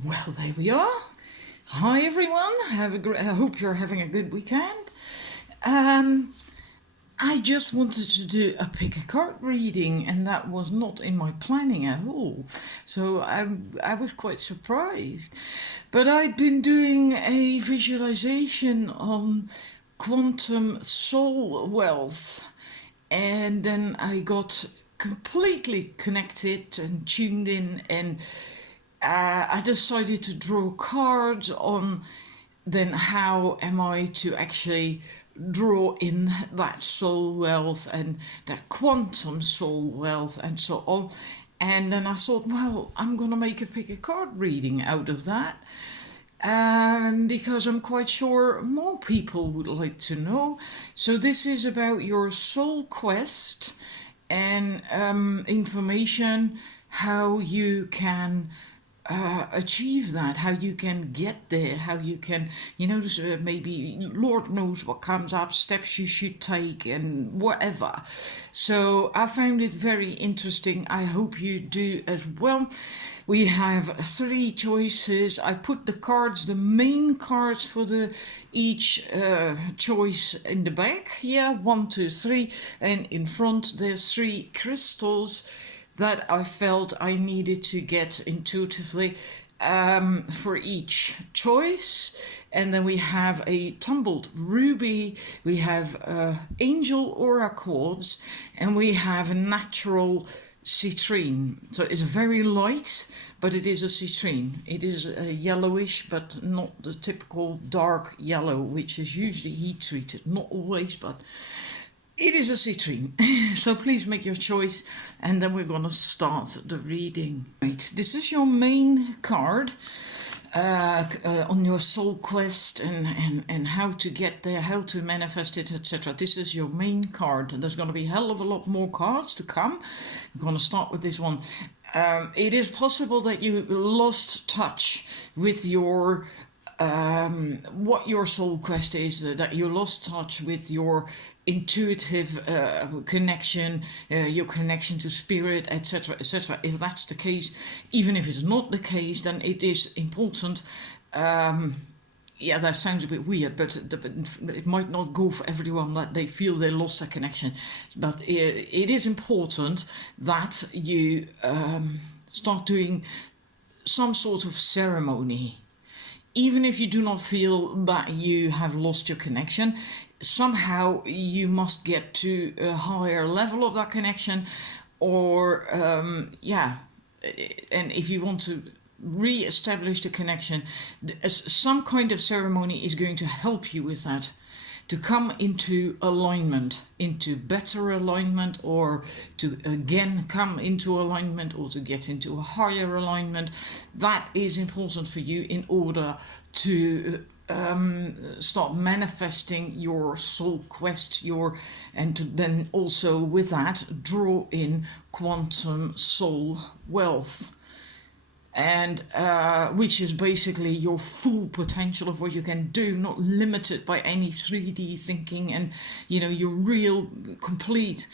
Well, there we are. Hi, everyone. I hope you're having a good weekend. Um, I just wanted to do a pick a card reading, and that was not in my planning at all. So I was quite surprised. But I'd been doing a visualization on quantum soul wealth, and then I got completely connected and tuned in, and I decided to draw cards on then how am I to actually draw in that soul wealth and that quantum soul wealth and so on. And then I thought, well, I'm going to make a pick a card reading out of that. Because I'm quite sure more people would like to know. So this is about your soul quest and information, how you can achieve that, how you can get there, how you can, maybe Lord knows what comes up, steps you should take, and whatever. So I found it very interesting. I hope you do as well. We have 3 choices. I put the main cards for each choice in the back here, 1, 2, 3, and in front there's 3 crystals that I felt I needed to get intuitively for each choice. And then we have a tumbled ruby, we have angel aura quartz, and we have a natural citrine. So it's very light, but it is a citrine. It is a yellowish, but not the typical dark yellow, which is usually heat treated. Not always, but it is a citrine. So please make your choice, and then we're going to start the reading. Right, this is your main card on your soul quest and how to get there, how to manifest it, etc. This is your main card. There's going to be a hell of a lot more cards to come. I'm going to start with this one. It is possible that you lost touch with your what your soul quest is, that you lost touch with your intuitive connection, your connection to spirit, etc., etc. If that's the case, even if it's not the case, then it is important. Yeah, that sounds a bit weird, but it might not go for everyone that they feel they lost that connection. But it is important that you start doing some sort of ceremony. Even if you do not feel that you have lost your connection, somehow you must get to a higher level of that connection, or and if you want to re-establish the connection, some kind of ceremony is going to help you with that, to come into alignment, into better alignment, or to again come into alignment, or to get into a higher alignment. That is important for you in order to start manifesting your soul quest, and to then also with that draw in quantum soul wealth, and which is basically your full potential of what you can do, not limited by any 3D thinking, and your real complete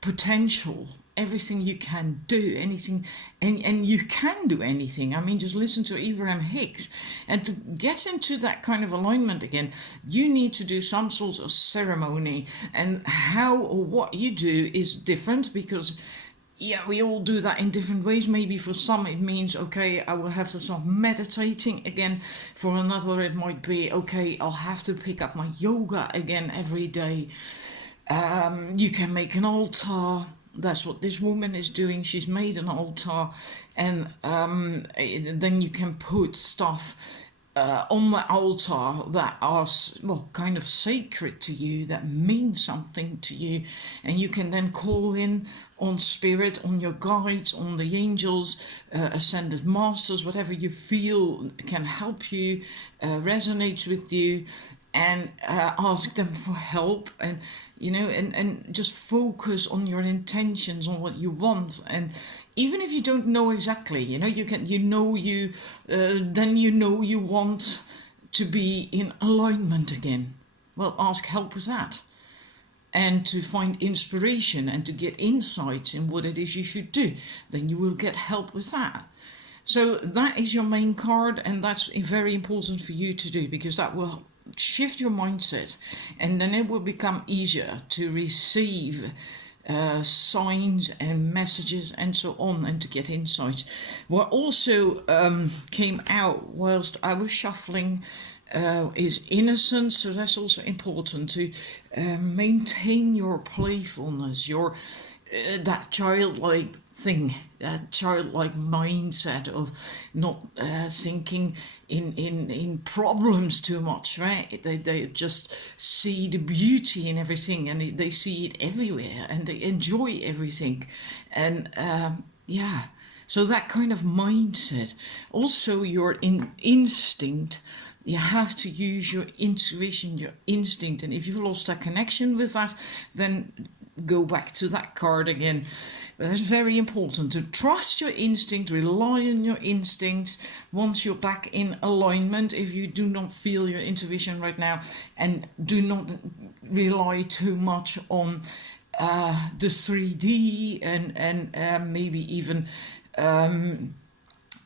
potential, everything you can do, anything, and you can do anything. I mean, just listen to Abraham Hicks, and to get into that kind of alignment again, you need to do some sort of ceremony, and how or what you do is different, because we all do that in different ways. Maybe for some it means, okay, I will have to start meditating again. For another it might be, okay, I'll have to pick up my yoga again every day. You can make an altar. That's what this woman is doing. She's made an altar, and then you can put stuff on the altar that are kind of sacred to you, that mean something to you, and you can then call in on spirit, on your guides, on the angels, ascended masters, whatever you feel can help you, resonates with you, and ask them for help, and and just focus on your intentions, on what you want. And even if you don't know exactly, then you want to be in alignment again. Well, ask help with that, and to find inspiration and to get insights in what it is you should do. Then you will get help with that. So that is your main card, and that's very important for you to do, because that will shift your mindset, and then it will become easier to receive signs and messages and so on, and to get insights. What also came out whilst I was shuffling is innocence. So that's also important to maintain your playfulness, your that childlike thing, that childlike mindset of not thinking in problems too much, right? They just see the beauty in everything, and they see it everywhere, and they enjoy everything. And yeah, so that kind of mindset. Also, your instinct. You have to use your intuition, your instinct. And if you've lost that connection with that, then go back to that card again. But it's very important to trust your instinct, rely on your instinct once you're back in alignment. If you do not feel your intuition right now, and do not rely too much on the 3D and maybe even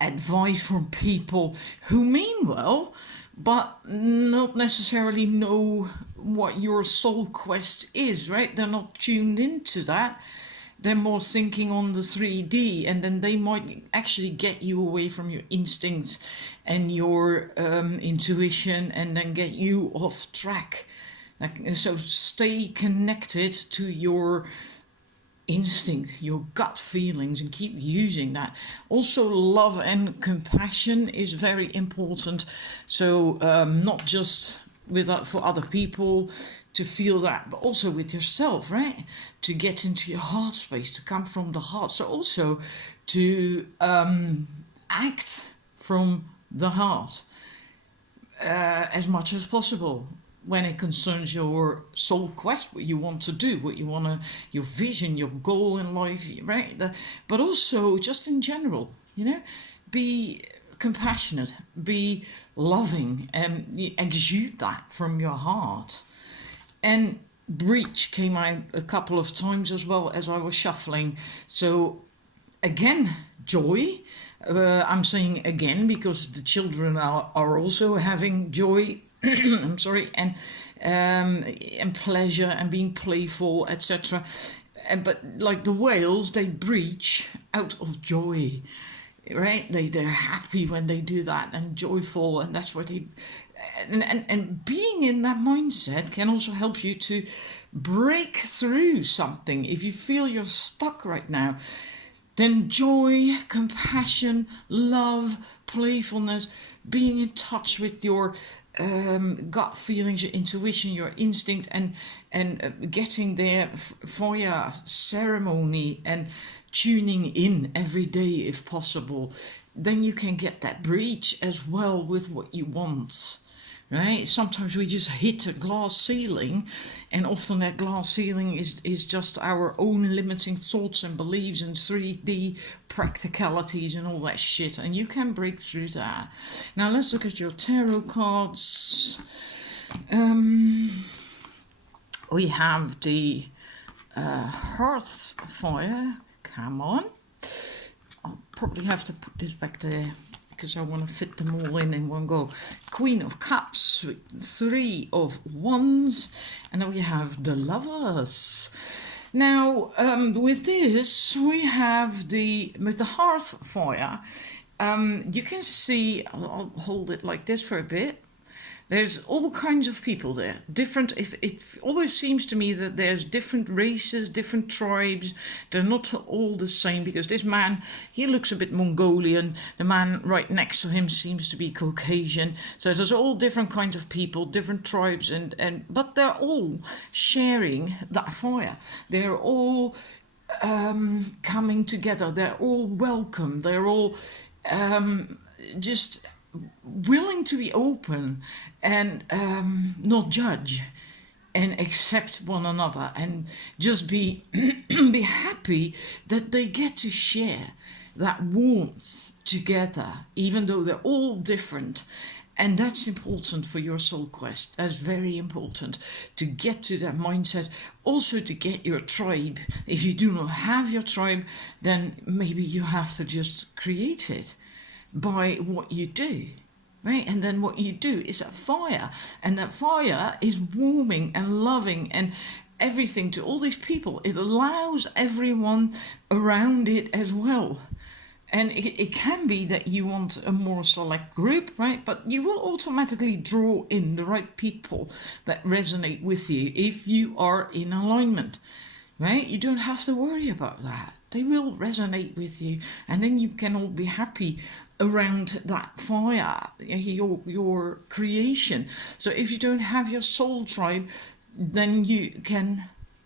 advice from people who mean well, but not necessarily know what your soul quest is, right? They're not tuned into that. They're more thinking on the 3D, and then they might actually get you away from your instincts and your intuition, and then get you off track. So stay connected to your instinct, your gut feelings, and keep using that. Also, love and compassion is very important. So not just for other people to feel that, but also with yourself, right? To get into your heart space, to come from the heart. So also to act from the heart as much as possible when it concerns your soul quest, what you want to do, what you want to, your vision, your goal in life, right? But also just in general, be compassionate, be loving, and exude that from your heart. And breach came out a couple of times as well as I was shuffling. So again, joy. I'm saying again because the children are also having joy. I'm sorry, and pleasure and being playful, etc. But like the whales, they breach out of joy, right? They're happy when they do that, and joyful, and that's what they. And being in that mindset can also help you to break through something. If you feel you're stuck right now, then joy, compassion, love, playfulness, being in touch with your gut feelings, your intuition, your instinct, and getting there via ceremony and tuning in every day if possible, then you can get that breach as well with what you want. Right? Sometimes we just hit a glass ceiling, and often that glass ceiling is just our own limiting thoughts and beliefs and 3D practicalities and all that shit, and you can break through that. Now let's look at your tarot cards. We have the Hearth Fire. Come on. I'll probably have to put this back there, because I want to fit them all in one go. Queen of Cups with 3 of Wands, and then we have the Lovers. Now, with this, we have with the Hearth Fire, you can see, I'll hold it like this for a bit. There's all kinds of people there. Different. If it always seems to me that there's different races, different tribes. They're not all the same, because this man, he looks a bit Mongolian. The man right next to him seems to be Caucasian. So there's all different kinds of people, different tribes, but they're all sharing that fire. They're all coming together. They're all welcome. They're all just willing to be open and not judge, and accept one another, and just be be happy that they get to share that warmth together, even though they're all different. And that's important for your soul quest. That's very important to get to that mindset. Also to get your tribe. If you do not have your tribe, then maybe you have to just create it. by what you do. Right? And then what you do is that fire, and that fire is warming and loving and everything to all these people. It allows everyone around it as well. And it can be that you want a more select group, right? But you will automatically draw in the right people that resonate with you if you are in alignment, right? You don't have to worry about that. They will resonate with you, and then you can all be happy around that fire, your creation. So if you don't have your soul tribe, then you can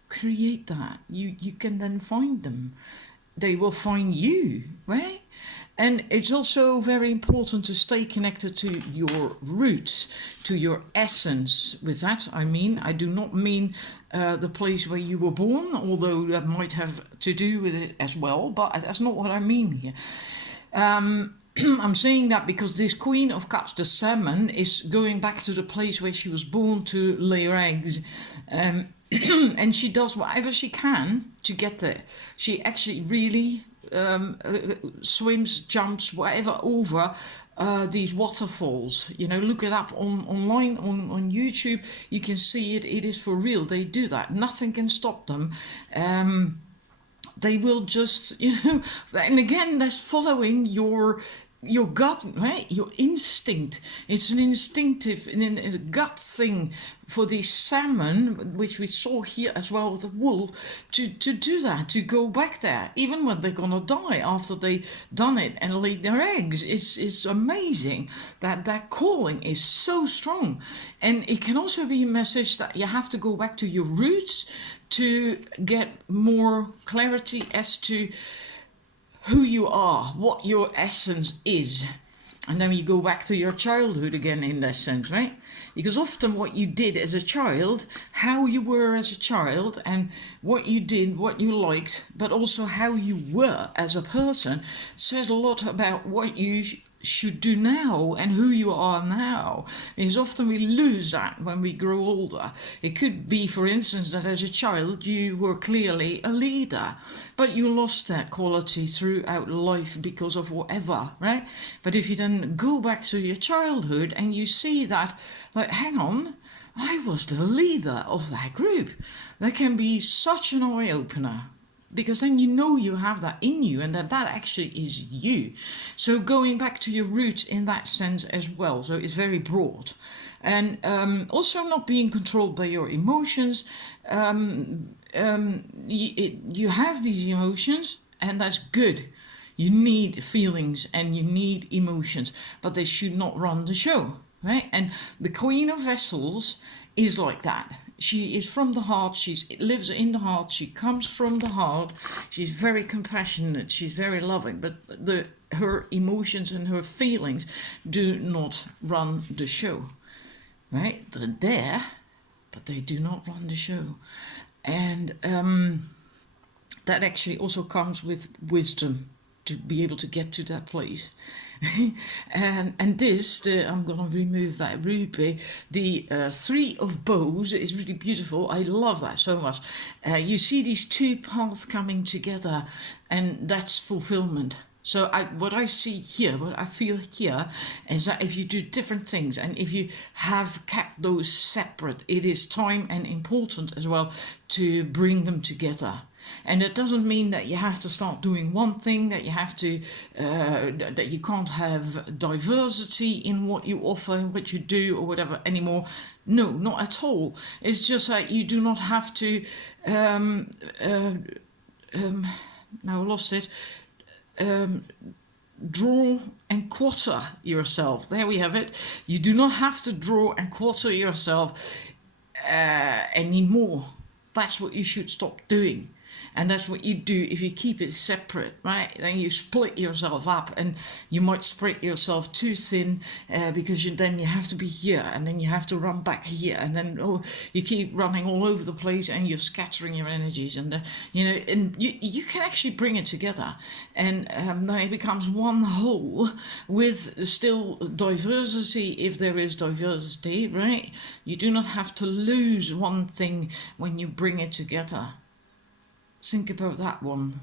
create that. You can then find them. They will find you, right? And it's also very important to stay connected to your roots, to your essence. With that, I do not mean the place where you were born, although that might have to do with it as well, but that's not what I mean here. I'm saying that because this Queen of Cups, the salmon, is going back to the place where she was born to lay her eggs. And she does whatever she can to get there. She actually really swims, jumps, whatever, over these waterfalls. Look it up online on YouTube. You can see it. It is for real. They do that. Nothing can stop them. They will just, and again, that's following your gut, right? Your instinct. It's an instinctive, a gut thing for the salmon, which we saw here as well with the wolf, to do that, to go back there, even when they're gonna die after they done it and laid their eggs. It's amazing that calling is so strong. And it can also be a message that you have to go back to your roots to get more clarity as to who you are, what your essence is. And then you go back to your childhood again in that sense, right? Because often what you did as a child, how you were as a child, and what you did, what you liked, but also how you were as a person, says a lot about what you should do now and who you are now. Because often we lose that when we grow older. It could be, for instance, that as a child you were clearly a leader, but you lost that quality throughout life because of whatever, right? But if you then go back to your childhood and you see that, like, hang on, I was the leader of that group, that can be such an eye-opener. Because then you have that in you, and that actually is you. So going back to your roots in that sense as well. So it's very broad. And also not being controlled by your emotions. You have these emotions, and that's good. You need feelings and you need emotions, but they should not run the show, right? And the Queen of Vessels is like that. She is from the heart, she lives in the heart, she comes from the heart, she's very compassionate, she's very loving, but her emotions and her feelings do not run the show, right? They're there, but they do not run the show. And that actually also comes with wisdom to be able to get to that place. and this, I'm going to remove that rupee, the Three of Bows is really beautiful. I love that so much. You see these two paths coming together, and that's fulfillment. So what I see here, what I feel here, is that if you do different things and if you have kept those separate, it is time and important as well to bring them together. And it doesn't mean that you have to start doing one thing, that you have to, that you can't have diversity in what you offer, what you do, or whatever anymore. No, not at all. It's just that you do not have to. Now I lost it. Draw and quarter yourself. There we have it. You do not have to draw and quarter yourself anymore. That's what you should stop doing. And that's what you do if you keep it separate, right? Then you split yourself up, and you might spread yourself too thin because then you have to be here, and then you have to run back here, and then you keep running all over the place, and you're scattering your energies, and and you can actually bring it together, and then it becomes one whole with still diversity if there is diversity, right? You do not have to lose one thing when you bring it together. Think about that one,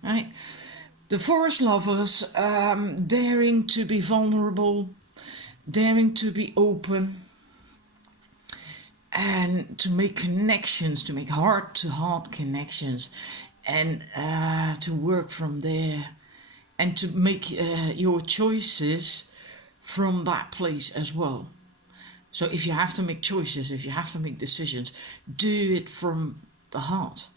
right? The forest lovers, daring to be vulnerable, daring to be open, and to make connections, to make heart to heart connections, and to work from there, and to make your choices from that place as well. So if you have to make choices, if you have to make decisions, do it from the heart,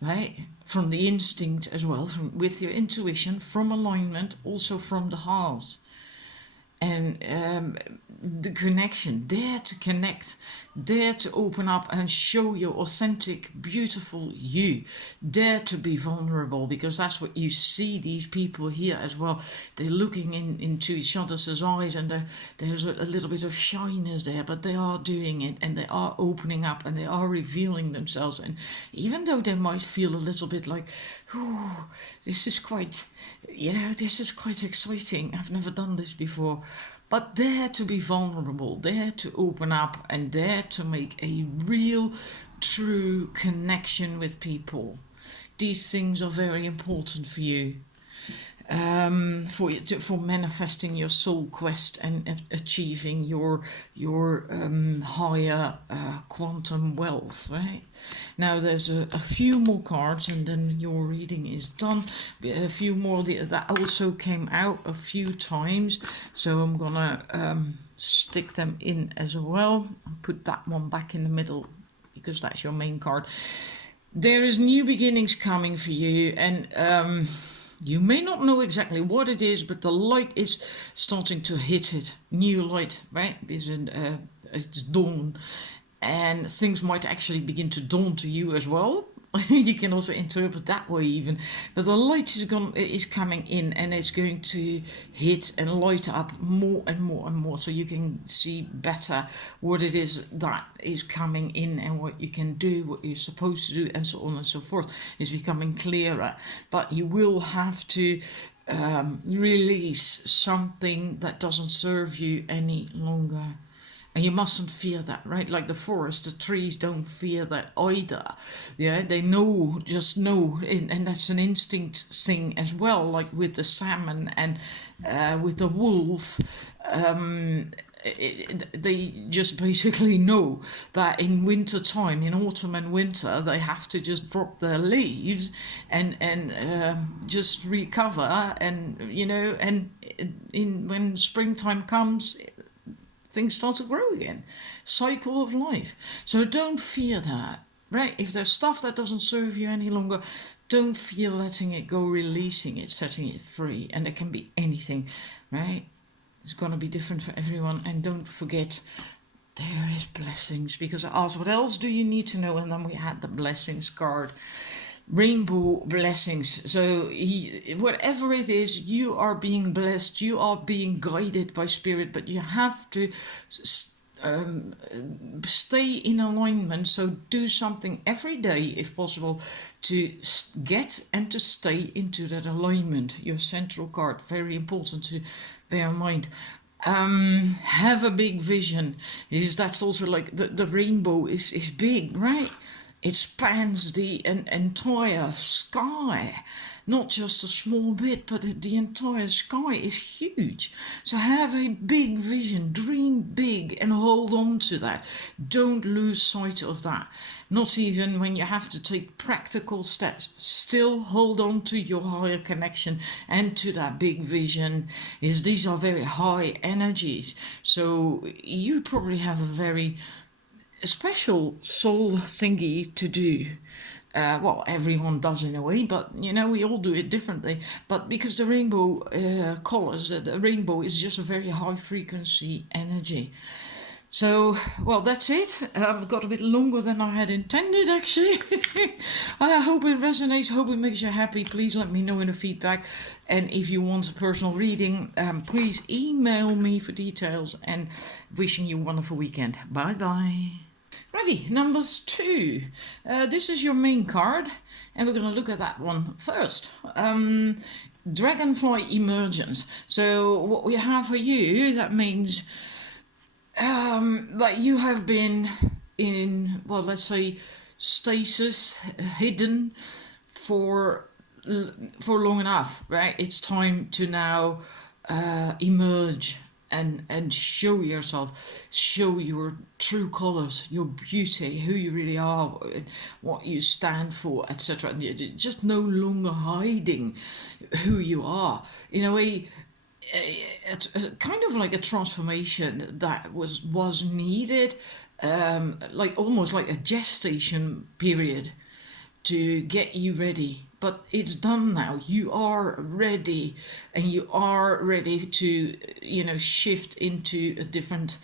right? From the instinct as well, from with your intuition, from alignment, also from the heart. And the connection, dare to connect, dare to open up and show your authentic, beautiful you, dare to be vulnerable, because that's what you see these people here as well. They're looking into each other's eyes, and there's a little bit of shyness there, but they are doing it, and they are opening up, and they are revealing themselves. And even though they might feel a little bit like, oh, this is quite, this is quite exciting, I've never done this before. But dare to be vulnerable, dare to open up, and dare to make a real, true connection with people. These things are very important for you. For manifesting your soul quest and achieving your higher quantum wealth, right? Now there's a few more cards, and then your reading is done. A few more that also came out a few times, so I'm gonna stick them in as well. Put that one back in the middle because that's your main card. There is new beginnings coming for you, and you may not know exactly what it is, but the light is starting to hit it. New light, right? It's dawn. And things might actually begin to dawn to you as well. You can also interpret that way even. But the light is coming in, and it's going to hit and light up more and more and more, so you can see better what it is that is coming in and what you can do, what you're supposed to do, and so on and so forth. It's becoming clearer. But you will have to release something that doesn't serve you any longer. And you mustn't fear that, right? Like the forest, the trees don't fear that either. Yeah, they know, just know, and that's an instinct thing as well. Like with the salmon and with the wolf, they just basically know that in winter time, in autumn and winter, they have to just drop their leaves and just recover, and and when springtime comes, things start to grow again. Cycle of life. So don't fear that, right? If there's stuff that doesn't serve you any longer, don't fear letting it go, releasing it, setting it free. And it can be anything, right? It's going to be different for everyone. And don't forget, there is blessings. Because I asked, what else do you need to know? And then we had the blessings card. Rainbow blessings. So whatever it is, you are being blessed, you are being guided by spirit, but you have to stay in alignment. So do something every day if possible to get and to stay into that alignment. Your central card, very important to bear in mind. Have a big vision. That's also like the rainbow is big, right? It spans the entire sky, not just a small bit, but the entire sky is huge. So have a big vision, dream big, and hold on to that. Don't lose sight of that. Not even when you have to take practical steps. Still hold on to your higher connection and to that big vision. These are very high energies. So you probably have a special soul thingy to do. Well, everyone does in a way, but we all do it differently. But because the rainbow colors, the rainbow is just a very high frequency energy. So, well, that's it. Got a bit longer than I had intended, actually. I hope it resonates. Hope it makes you happy. Please let me know in the feedback. And if you want a personal reading, please email me for details. And wishing you a wonderful weekend. Bye-bye. Righty, numbers 2. This is your main card, and we're going to look at that one first. Dragonfly Emergence. So what we have for you, that means that you have been in, well, let's say, stasis, hidden for for long enough, right? It's time to now emerge and show yourself, show your true colors, your beauty, who you really are, what you stand for, etc. And you're just no longer hiding who you are. In a way, it's kind of like a transformation that was needed, like almost like a gestation period to get you ready. But it's done now. You are ready, and you are ready to, shift into a different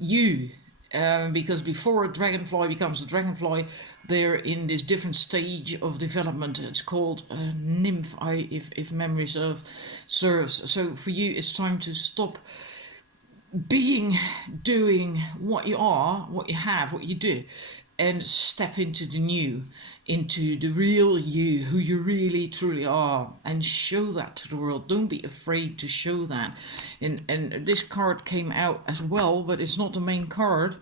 you. Because before a dragonfly becomes a dragonfly, they're in this different stage of development. It's called a nymph, if memory serves. So for you, it's time to stop doing what you are, what you have, what you do, and step into the new, into the real you, who you really truly are, and show that to the world. Don't be afraid to show that. And this card came out as well, but it's not the main card.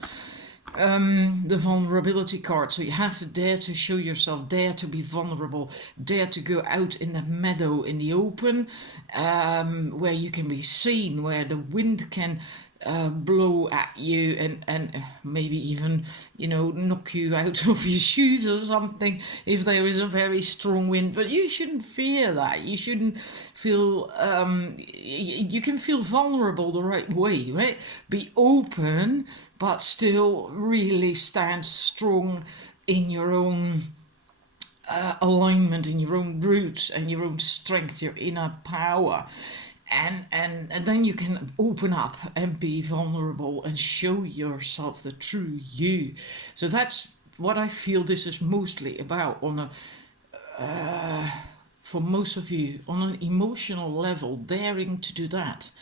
The vulnerability card. So you have to dare to show yourself, dare to be vulnerable, dare to go out in the meadow, in the open, where you can be seen, where the wind can blow at you and maybe even knock you out of your shoes or something if there is a very strong wind. But you shouldn't fear that. You shouldn't feel you can feel vulnerable the right way, right? Be open, but still really stand strong in your own alignment, in your own roots and your own strength, your inner power. And then you can open up and be vulnerable and show yourself the true you. So that's what I feel this is mostly about for most of you, on an emotional level, daring to do that.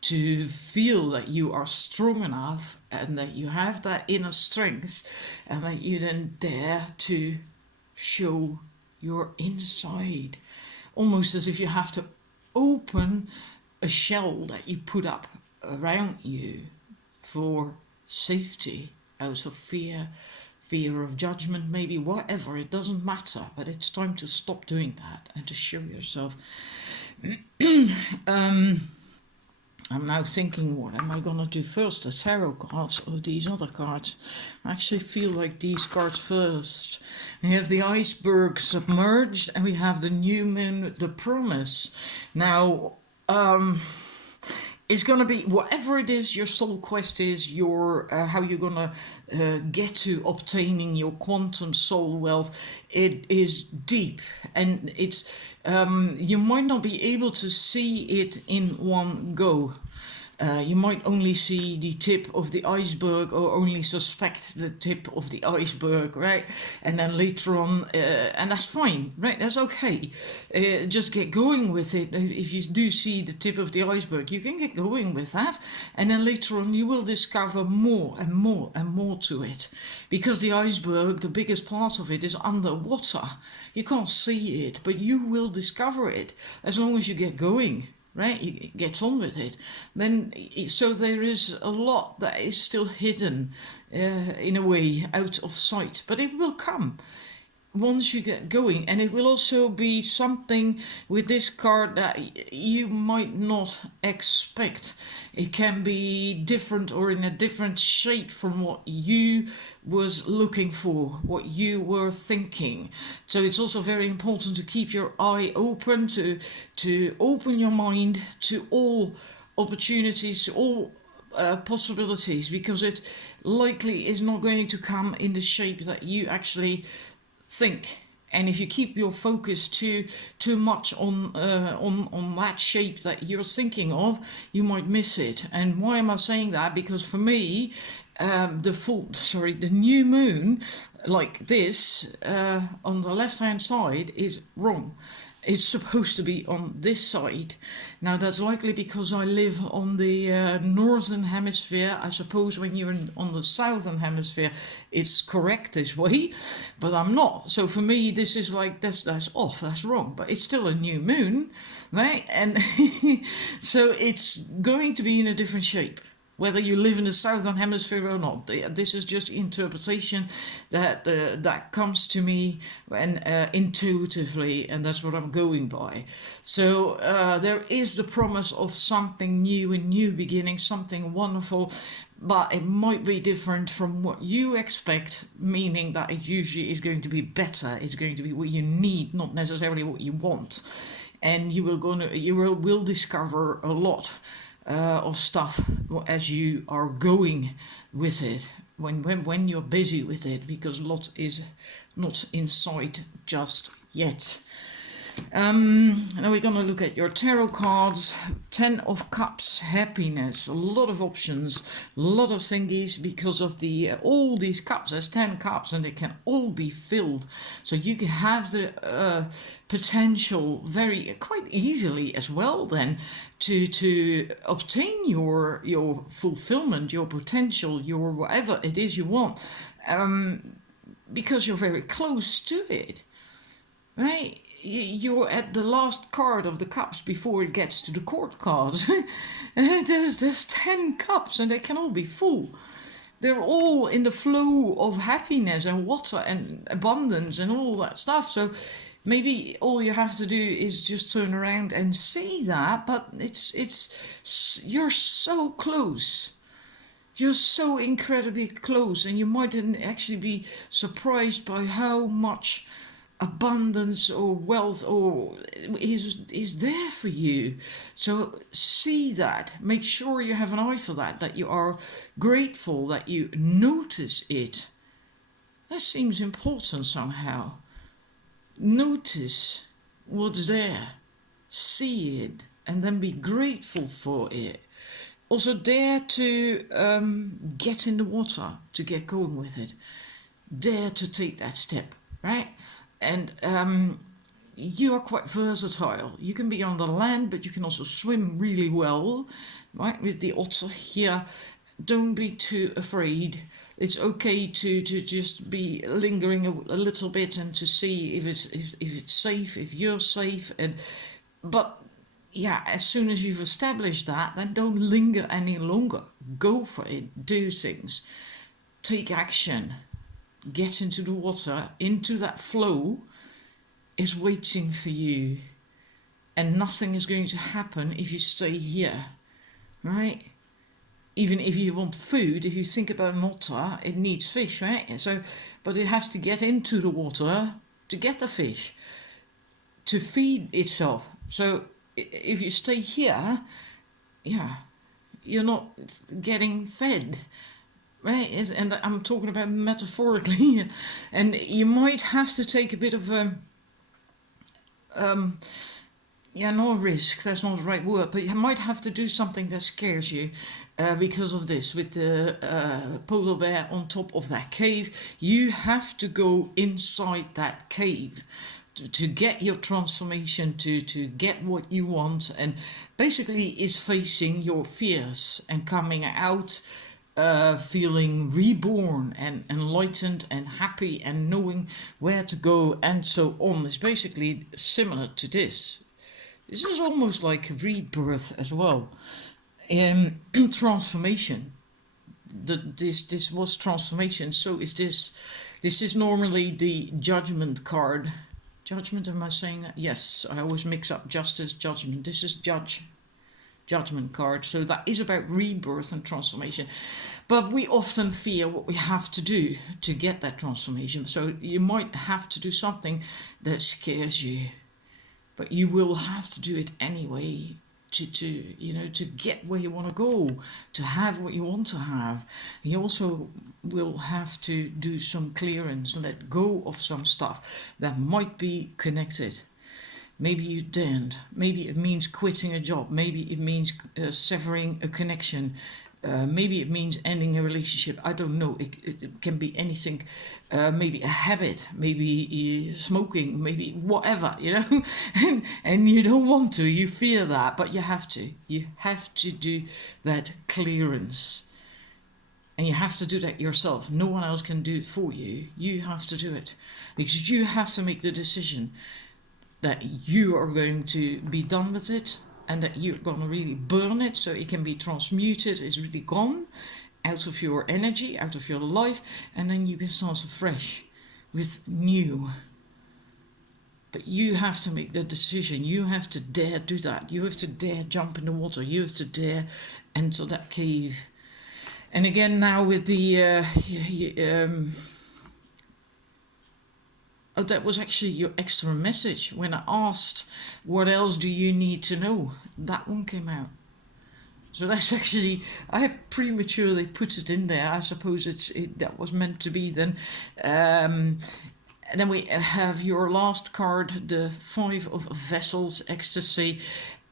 To feel that you are strong enough and that you have that inner strength, and that you then dare to show your inside. Almost as if you have to open a shell that you put up around you for safety, out of fear of judgment, maybe, whatever, it doesn't matter. But it's time to stop doing that and to show yourself. I'm now thinking, what am I going to do first, the tarot cards or these other cards? I actually feel like these cards first. We have the iceberg submerged, and we have the new moon, the promise. Now, it's going to be, whatever it is your soul quest is, your how you're going to get to obtaining your quantum soul wealth, it is deep, and it's you might not be able to see it in one go. You might only see the tip of the iceberg, or only suspect the tip of the iceberg, right? And then later on, and that's fine, right? That's okay. Just get going with it. If you do see the tip of the iceberg, you can get going with that. And then later on, you will discover more and more and more to it. Because the iceberg, the biggest part of it, is underwater. You can't see it, but you will discover it as long as you get going. Right, you get on with it. Then, so there is a lot that is still hidden, in a way, out of sight. But it will come once you get going, and it will also be something with this card that you might not expect. It can be different, or in a different shape from what you was looking for, what you were thinking. So it's also very important to keep your eye open, to open your mind to all opportunities, to all possibilities, because it likely is not going to come in the shape that you actually think. And if you keep your focus too much on that shape that you're thinking of, you might miss it. And why am I saying that? Because for me, the new moon, like this, on the left hand side, is wrong. It's supposed to be on this side. Now that's likely because I live on the northern hemisphere. I suppose when you're on the southern hemisphere, it's correct this way, but I'm not. So for me, this is like, that's off, that's wrong, but it's still a new moon, right? And so it's going to be in a different shape. whether you live in the southern hemisphere or not. This is just interpretation that comes to me and intuitively, and that's what I'm going by. So there is the promise of something new, a new beginning, something wonderful, but it might be different from what you expect, meaning that it usually is going to be better. It's going to be what you need, not necessarily what you want. And you will discover a lot of stuff as you are going with it, when you're busy with it, because a lot is not in sight just yet. Now we're going to look at your tarot cards. 10 of Cups, happiness, a lot of options, a lot of thingies, because of the all these cups. There's 10 cups and they can all be filled, so you can have the potential quite easily as well then to obtain your fulfillment, your potential, your whatever it is you want, because you're very close to it, right? You're at the last card of the cups before it gets to the court cards. there's 10 cups and they can all be full. They're all in the flow of happiness and water and abundance and all that stuff. So maybe all you have to do is just turn around and see that, but you're so close. You're so incredibly close, and you might actually be surprised by how much abundance or wealth or is there for you. So see that, make sure you have an eye for that you are grateful, that you notice it. That seems important somehow. Notice what's there, see it, and then be grateful for it. Also dare to get in the water, to get going with it. Dare to take that step, right? And you are quite versatile. You can be on the land, but you can also swim really well, right? With the otter here, don't be too afraid. It's okay to just be lingering a little bit and to see if it's safe, if you're safe. But yeah, as soon as you've established that, then don't linger any longer. Go for it. Do things. Take action. Get into the water, into that flow is waiting for you, and nothing is going to happen if you stay here, right? Even if you want food, if you think about an otter, it needs fish, right? So, but it has to get into the water to get the fish, to feed itself. So if you stay here, yeah, you're not getting fed. Right, and I'm talking about metaphorically, and you might have to take a bit of a, no risk, that's not the right word, but you might have to do something that scares you because of this. With the polar bear on top of that cave, you have to go inside that cave to get your transformation, to get what you want, and basically is facing your fears and coming out feeling reborn and enlightened and happy and knowing where to go and so on. It's basically similar to this. This is almost like rebirth as well. Transformation. This was transformation. So is this. This is normally the judgment card. Judgment, am I saying that? Yes, I always mix up justice, judgment. This is judgment card. So that is about rebirth and transformation. But we often fear what we have to do to get that transformation. So you might have to do something that scares you, but you will have to do it anyway to get where you want to go, to have what you want to have. You also will have to do some clearance, let go of some stuff that might be connected. Maybe you daren't. Maybe it means quitting a job. Maybe it means severing a connection. Maybe it means ending a relationship. I don't know. It can be anything. Maybe a habit. Maybe smoking. Maybe whatever, and you don't want to. You fear that, but you have to. You have to do that clearance. And you have to do that yourself. No one else can do it for you. You have to do it. Because you have to make the decision that you are going to be done with it, and that you're gonna really burn it so it can be transmuted, it's really gone out of your energy, out of your life, and then you can start afresh with new. But you have to make the decision. You have to dare do that. You have to dare jump in the water. You have to dare enter that cave. And again, now with the oh, that was actually your extra message when I asked, what else do you need to know? That one came out. So that's actually, I prematurely put it in there. I suppose that was meant to be then. And then we have your last card, the Five of Vessels, Ecstasy.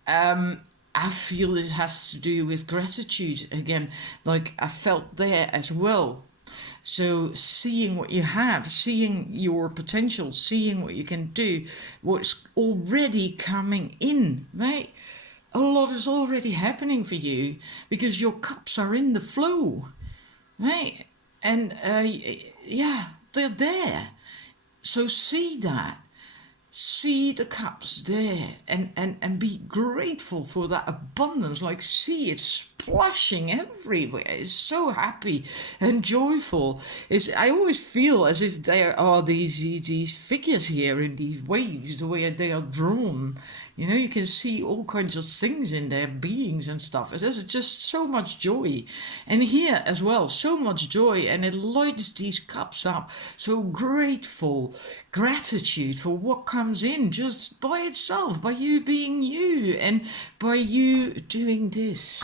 I feel it has to do with gratitude again, like I felt there as well. So seeing what you have, seeing your potential, seeing what you can do, what's already coming in, right? A lot is already happening for you because your cups are in the flow, right? And yeah, they're there. So see that. See the cups there and be grateful for that abundance. Like see it splashing everywhere. It's so happy and joyful. I always feel as if there are these figures here in these waves, the way they are drawn. You know, you can see all kinds of things in their beings and stuff. There's just so much joy. And here as well, so much joy. And it lights these cups up. So grateful, gratitude for what comes in just by itself, by you being you and by you doing this.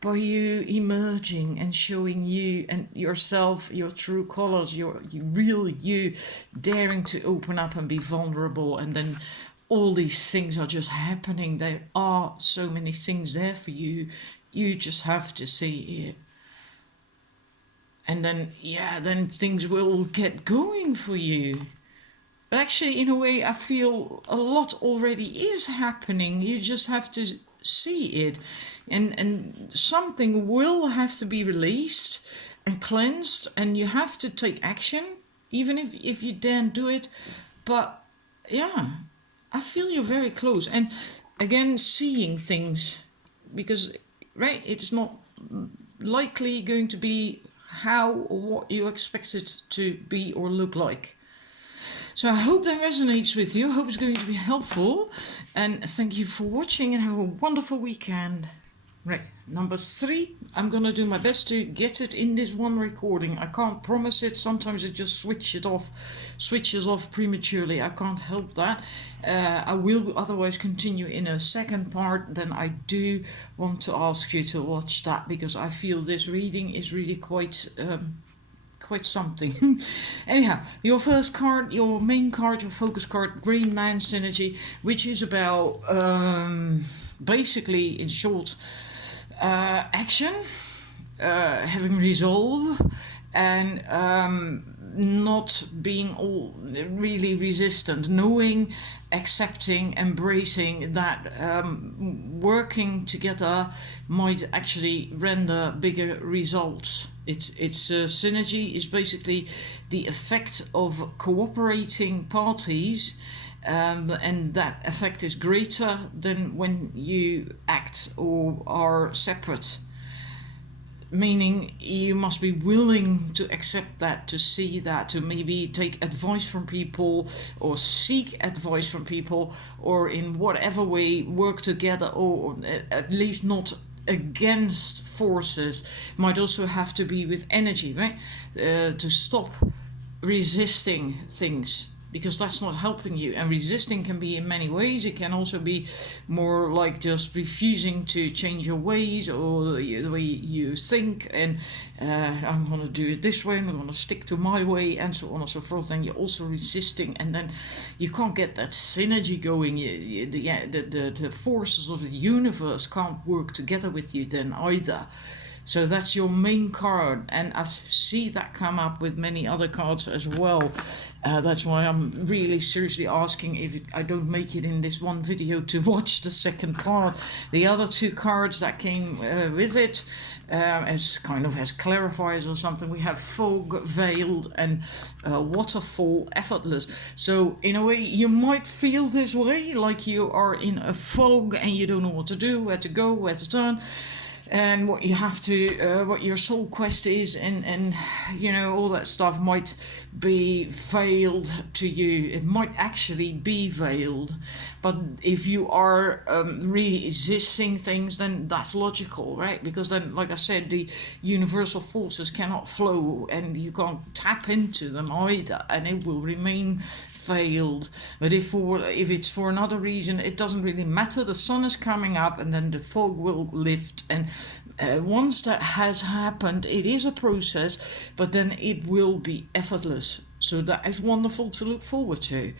By you emerging and showing you and yourself, your true colors, your real you, daring to open up and be vulnerable, and then all these things are just happening. There are so many things there for you. You just have to see it. And then, yeah, then things will get going for you. But actually, in a way, I feel a lot already is happening. You just have to see it. And something will have to be released and cleansed. And you have to take action, even if you daren't do it. But, yeah, I feel you're very close. And again, seeing things. Because, right, it's not likely going to be how or what you expect it to be or look like. So I hope that resonates with you. I hope it's going to be helpful. And thank you for watching and have a wonderful weekend. Right, number 3. I'm going to do my best to get it in this one recording. I can't promise it. Sometimes it just switches off prematurely. I can't help that. I will otherwise continue in a second part. Then I do want to ask you to watch that because I feel this reading is really quite something. Anyhow, your first card, your main card, your focus card, Green Man Synergy, which is about basically, in short, action, having resolve, and not being all really resistant, knowing, accepting, embracing that working together might actually render bigger results. It's synergy is basically the effect of cooperating parties, and that effect is greater than when you act or are separate. Meaning you must be willing to accept that, to see that, to maybe take advice from people or seek advice from people, or in whatever way work together, or at least not against forces. Might also have to be with energy, right? To stop resisting things, because that's not helping you. And resisting can be in many ways. It can also be more like just refusing to change your ways or the way you think, and I'm going to do it this way, I'm going to stick to my way, and so on and so forth. And you're also resisting, and then you can't get that synergy going. The forces of the universe can't work together with you then either. So that's your main card, and I see that come up with many other cards as well. That's why I'm really seriously asking if I don't make it in this one video to watch the second card. The other two cards that came with it, as kind of as clarifiers or something, we have Fog, Veiled, and Waterfall, Effortless. So in a way, you might feel this way, like you are in a fog and you don't know what to do, where to go, where to turn, and what you have to, what your soul quest is, and you know, all that stuff might be veiled to you. It might actually be veiled, but if you are resisting things, then that's logical, right? Because then, like I said, the universal forces cannot flow, and you can't tap into them either, and it will remain veiled. But if it's for another reason, it doesn't really matter. The sun is coming up, and then the fog will lift, and once that has happened, it is a process, but then it will be effortless. So that is wonderful to look forward to.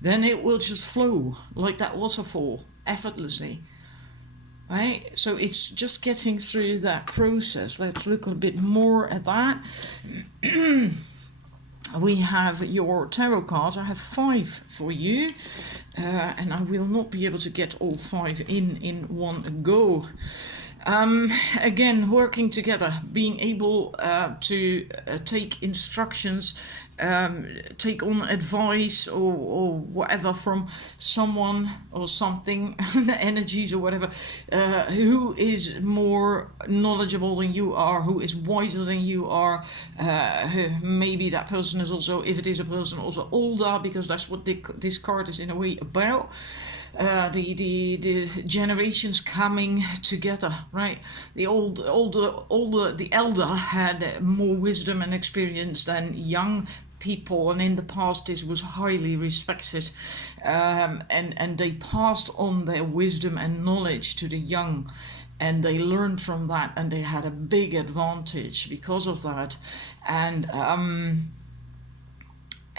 Then it will just flow like that waterfall, effortlessly. Right? So it's just getting through that process. Let's look a bit more at that. We have your tarot cards. I have 5 for you, and I will not be able to get all 5 in one go. Again, working together, being able to take instructions, take on advice or whatever from someone or something, energies or whatever, who is more knowledgeable than you are, who is wiser than you are. Maybe that person is also, if it is a person, also older, because that's what this card is in a way about. The generations coming together, right? The elder had more wisdom and experience than young people, and in the past this was highly respected, and they passed on their wisdom and knowledge to the young, and they learned from that, and they had a big advantage because of that.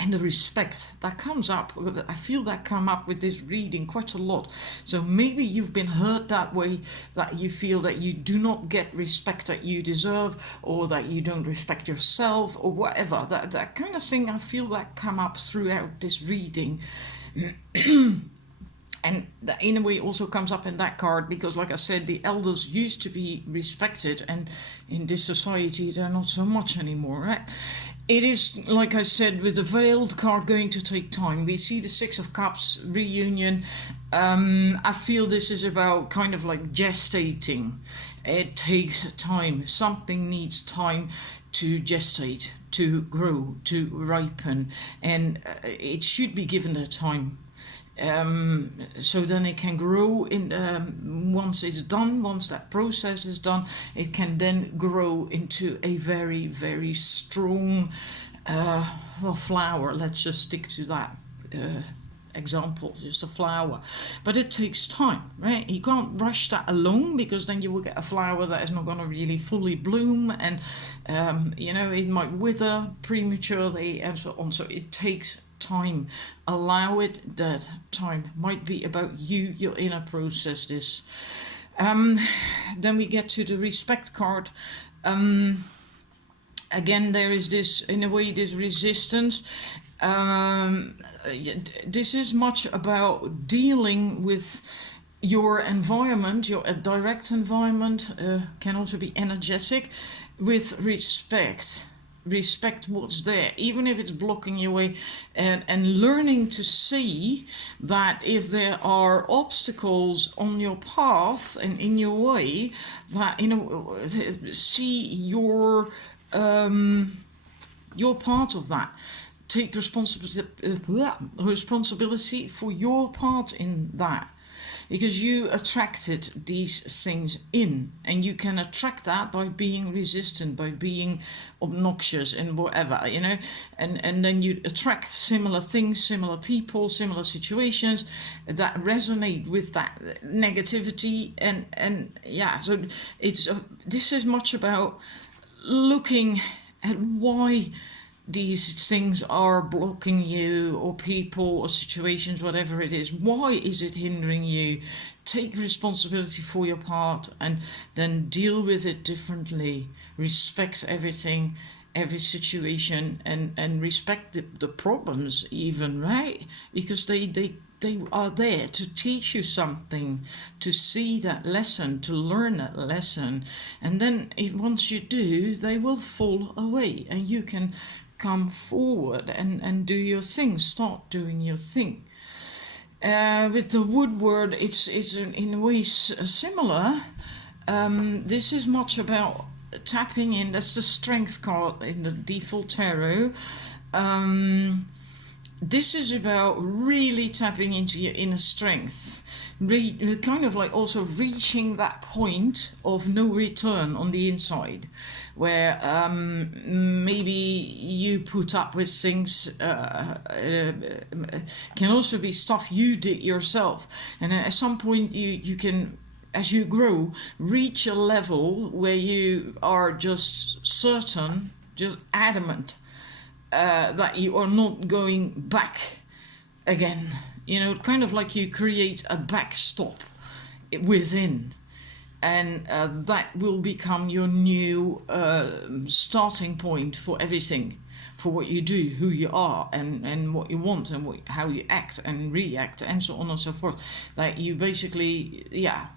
And the respect that comes up, I feel that come up with this reading quite a lot. So maybe you've been hurt that way, that you feel that you do not get respect that you deserve, or that you don't respect yourself, or whatever. That kind of thing, I feel that come up throughout this reading. And that in a way also comes up in that card, because like I said, the elders used to be respected, and in this society they're not so much anymore, right? It is, like I said, with the Veiled card going to take time. We see the 6 of Cups reunion. I feel this is about kind of like gestating. It takes time. Something needs time to gestate, to grow, to ripen, and it should be given the time. So then it can grow in, once it's done, once that process is done, it can then grow into a very, very strong flower. Let's just stick to that example, just a flower. But it takes time, right? You can't rush that alone, because then you will get a flower that is not going to really fully bloom, and you know, it might wither prematurely and so on. So it takes time. Allow it that time. Might be about you, your inner process. This. Then we get to the respect card. Again, there is this, in a way, this resistance. This is much about dealing with your environment, your direct environment, can also be energetic, with respect. Respect what's there, even if it's blocking your way, and learning to see that if there are obstacles on your path and in your way, that, you know, see your part of that. Take responsibility for your part in that, because you attracted these things in, and you can attract that by being resistant, by being obnoxious and whatever, you know, and then you attract similar things, similar people, similar situations that resonate with that negativity, and yeah. So it's this is much about looking at why these things are blocking you, or people or situations, whatever it is. Why is it hindering you? Take responsibility for your part and then deal with it differently. Respect everything, every situation, and respect the problems even, right? Because they are there to teach you something, to see that lesson, to learn that lesson. And then once you do, they will fall away and you can come forward and do your thing, start doing your thing. With the woodward, it's in a way similar. This is much about tapping in. That's the strength card in the default tarot. This is about really tapping into your inner strength, kind of like also reaching that point of no return on the inside, where maybe you put up with things, can also be stuff you did yourself, and at some point you can, as you grow, reach a level where you are just certain, just adamant, that you are not going back again. You know, kind of like you create a backstop within, and that will become your new starting point for everything, for what you do, who you are, and what you want, and how you act and react, and so on and so forth. That you basically, yeah.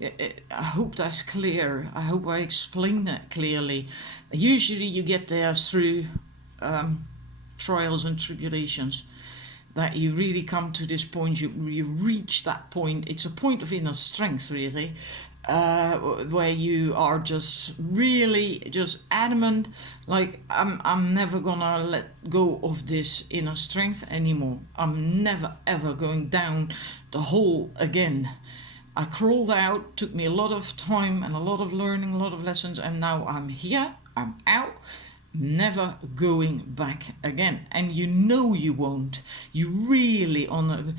I hope that's clear. I hope I explained that clearly. Usually you get there through trials and tribulations, that you really come to this point, you reach that point. It's a point of inner strength, really, where you are just really just adamant, like I'm never gonna let go of this inner strength anymore. I'm never ever going down the hole again. I crawled out, took me a lot of time and a lot of learning, a lot of lessons, and now I'm here, I'm out, never going back again. And you know you won't. You really, on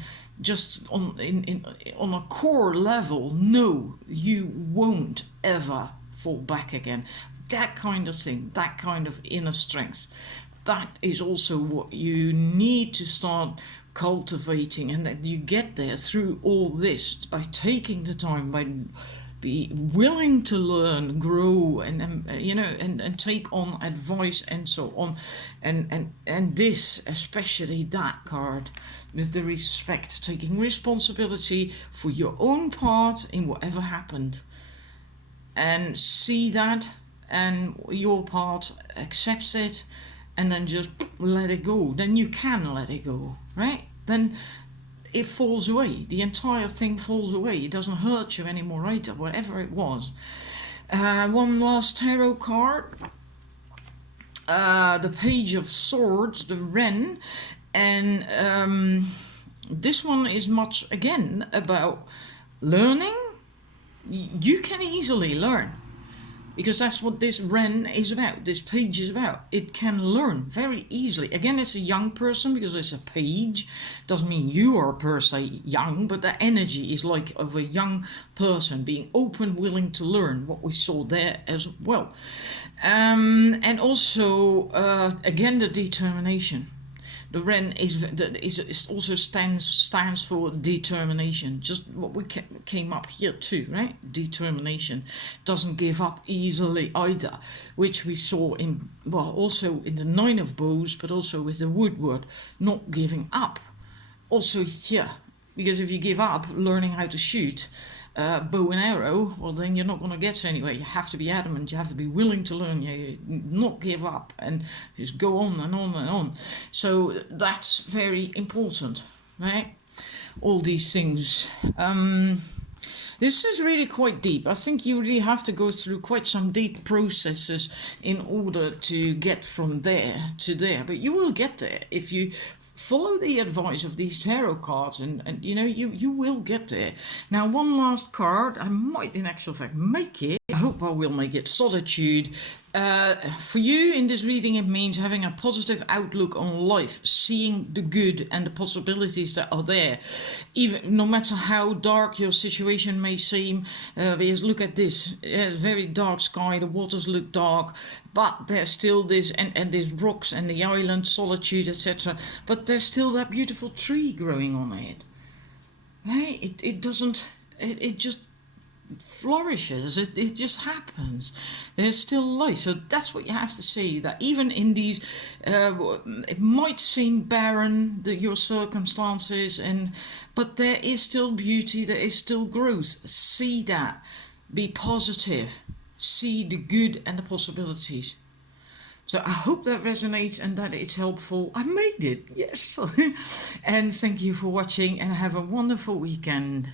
a core level, know you won't ever fall back again. That kind of thing, that kind of inner strength, that is also what you need to start cultivating, and that you get there through all this by taking the time, by be willing to learn, grow, and you know, and take on advice and so on, and this, especially that card with the respect, taking responsibility for your own part in whatever happened, and see that, and your part accepts it, and then just let it go. Then you can let it go, right? Then it falls away. The entire thing falls away. It doesn't hurt you anymore, right? Whatever it was. One last tarot card. The Page of Swords, the Wren. And this one is much, again, about learning. You can easily learn, because that's what this Wren is about, this page is about. It can learn very easily. Again, it's a young person because it's a page. Doesn't mean you are per se young, but the energy is like of a young person being open, willing to learn, what we saw there as well. And also, again, the determination. The Wren is also stands for determination. Just what we came up here too, right? Determination. Doesn't give up easily either, which we saw in, well, also in the Nine of Bows, but also with the Woodward, not giving up. Also here, because if you give up learning how to shoot bow and arrow, well, then you're not going to get anywhere. You have to be adamant. You have to be willing to learn. You not give up and just go on and on and on. So that's very important, right? All these things. This is really quite deep. I think you really have to go through quite some deep processes in order to get from there to there. But you will get there if you follow the advice of these tarot cards, and you know, you will get there. Now, one last card. I might in actual fact make it. I hope well, we'll make it solitude. For you in this reading, it means having a positive outlook on life, seeing the good and the possibilities that are there, even no matter how dark your situation may seem. Because look at this, very dark sky, the waters look dark, but there's still this, and there's rocks and the island, solitude, etc. But there's still that beautiful tree growing on it. Hey, it doesn't, it just flourishes. It just happens. There's still life. So that's what you have to see, that even in these it might seem barren, your circumstances, but there is still beauty, there is still growth. See that, be positive, see the good and the possibilities. So I hope that resonates and that it's helpful. I made it, yes. And thank you for watching and have a wonderful weekend.